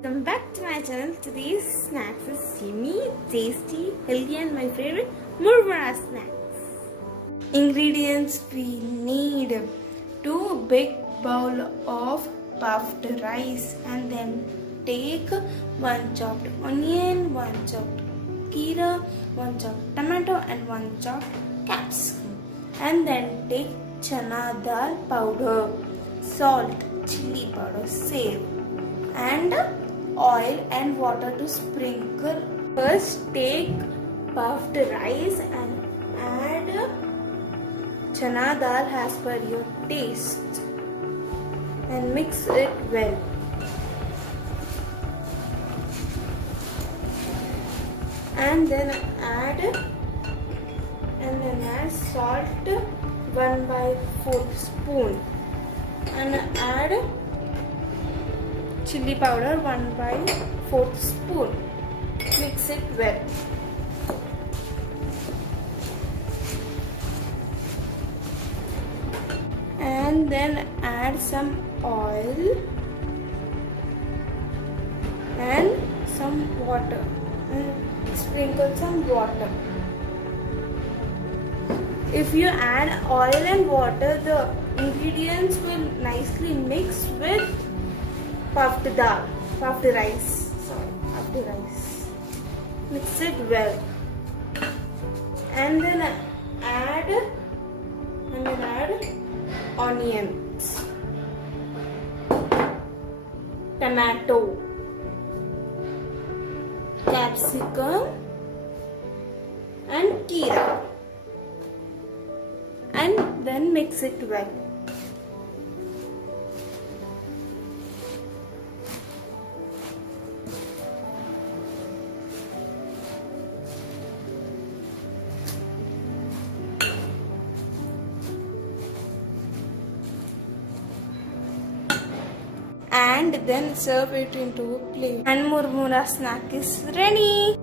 Welcome back to my channel. Today's snacks is yummy, tasty, healthy and my favorite Murmura snacks. Ingredients we need: 2 big bowl of puffed rice, and then take 1 chopped onion, 1 chopped keera, 1 chopped tomato and 1 chopped capsicum, and then take chana dal powder, salt, chili powder, save, and oil and water to sprinkle. First take puffed rice and add chana dal as per your taste and mix it well. And then add salt 1/4 spoon and add chili powder 1/4 spoon. Mix it well. And then add some oil and some water and sprinkle some water. If you add oil and water, the ingredients will nicely mix with puffed rice. Mix it well, and then add onions, tomato, capsicum, and keera, and then mix it well. And then serve it into a plate. And Murmura snack is ready.